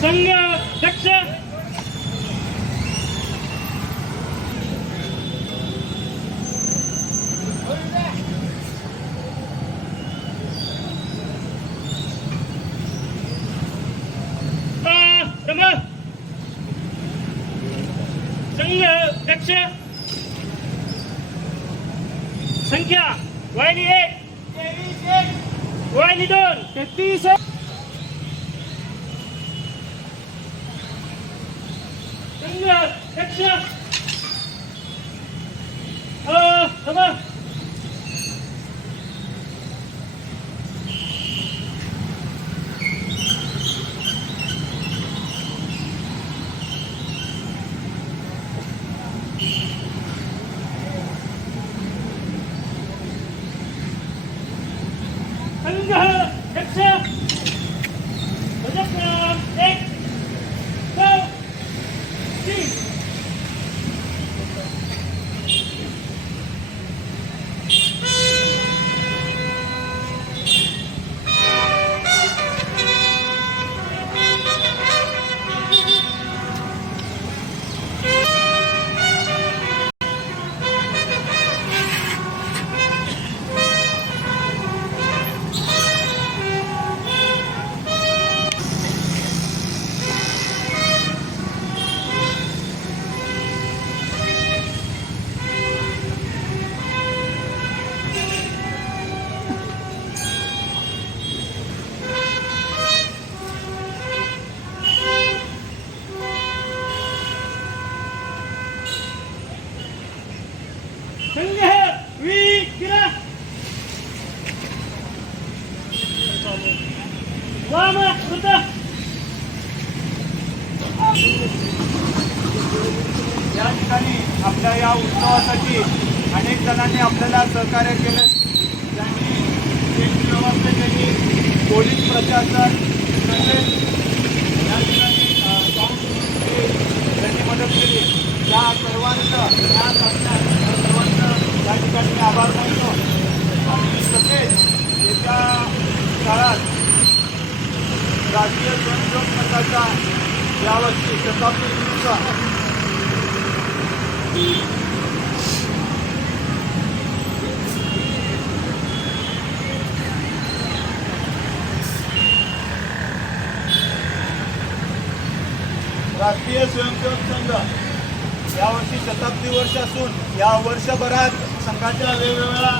संघ दक्ष संघ दक्ष संख्या वाहिनी 1 वाहिनी 2 33 संघ दक्ष संघ दक्ष भजक्रम 1 2 3 संघ वीरा वाम कृत या ठिकाणी आपल्या या उत्सवासाठी अनेक जणांनी आपल्याला सहकार्य केलं. त्यांनी एक व्यवस्था केली, पोलीस प्रशासन तसेच या ठिकाणी त्यांनी मदत केली. या सर्वांचं या ठिकाणी मी आभार मानतो. आणि तसेच येत्या काळात राष्ट्रीय स्वयंसेवक संघाचा यावर्षी शताब्दी राष्ट्रीय स्वयंसेवक संघ यावर्षी शताब्दी वर्ष असून या वर्षभरात संघाच्या वेगवेगळ्या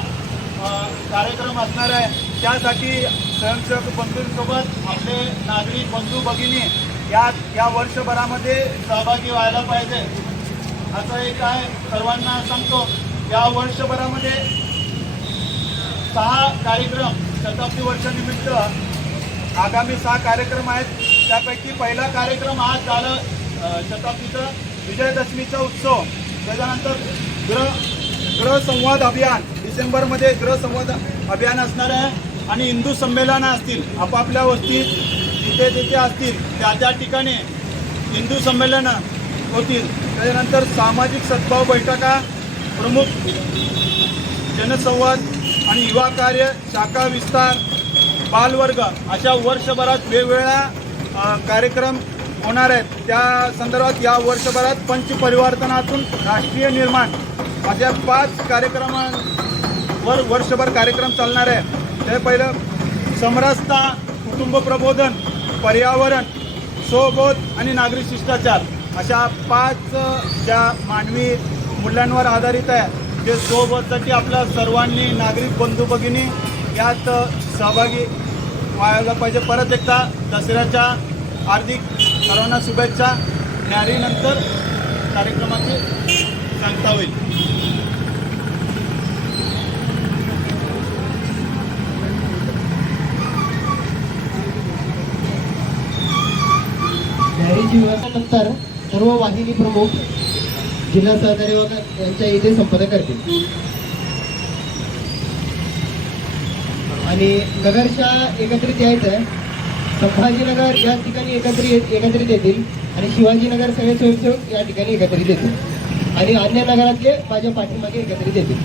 कार्यक्रम असणार आहे. त्यासाठी स्वयंसेवक बंधूंसोबत आपले नागरिक बंधू भगिनी या वर्षभरामध्ये सहभागी व्हायला पाहिजे. असं एक आहे, सर्वांना सांगतो. या वर्षभरामध्ये 6 कार्यक्रम शताब्दी वर्षानिमित्त आगामी 6 कार्यक्रम आहेत. त्यापैकी पहिला कार्यक्रम आज झाला शताब्दीचा विजयदशमीचा उत्सव. त्याच्यानंतर गृहसंवाद अभियान डिसेंबरमध्ये गृहसंवाद अभियान असणार आहे. आणि हिंदू संमेलनं असतील आपापल्या वस्तीत जिथे जिथे असतील त्या ठिकाणी हिंदू संमेलनं होतील. त्याच्यानंतर सामाजिक सद्भाव बैठका, प्रमुख जनसंवाद आणि युवा कार्य, शाखा विस्तार, बालवर्ग अशा वर्षभरात वेगवेगळ्या कार्यक्रम होणार आहेत. त्या संदर्भात या वर्षभरात पंचपरिवर्तनातून राष्ट्रीय निर्माण अशा 5 कार्यक्रमांवर वर्षभर कार्यक्रम चालणार आहे. ते पहिलं समरसता, कुटुंब प्रबोधन, पर्यावरण, स्वबोध आणि नागरिक शिष्टाचार अशा 5 ज्या मानवी मूल्यांवर आधारित आहे. जे स्वबोधसाठी आपल्या सर्वांनी नागरिक बंधू भगिनी यात सहभागी व्हायला पाहिजे. परत एकदा दसऱ्याच्या हार्दिक सर्वांना शुभेच्छा. न्यारीनंतर कार्यक्रमाची सांगता होईल. न्यारीची व्यवस्थेनंतर सर्व वाहिनी प्रमुख जिल्हा सहकारी यांच्या इथे संपर्क करतील. आणि नगरच्या एकत्रित यायचं. संभाजीनगर या ठिकाणी एकत्रित येतील आणि शिवाजीनगर सगळे स्वयंसेवक या ठिकाणी एकत्रित येतील आणि अन्य नगरातले माझ्या पाठीमागे एकत्रित येतील.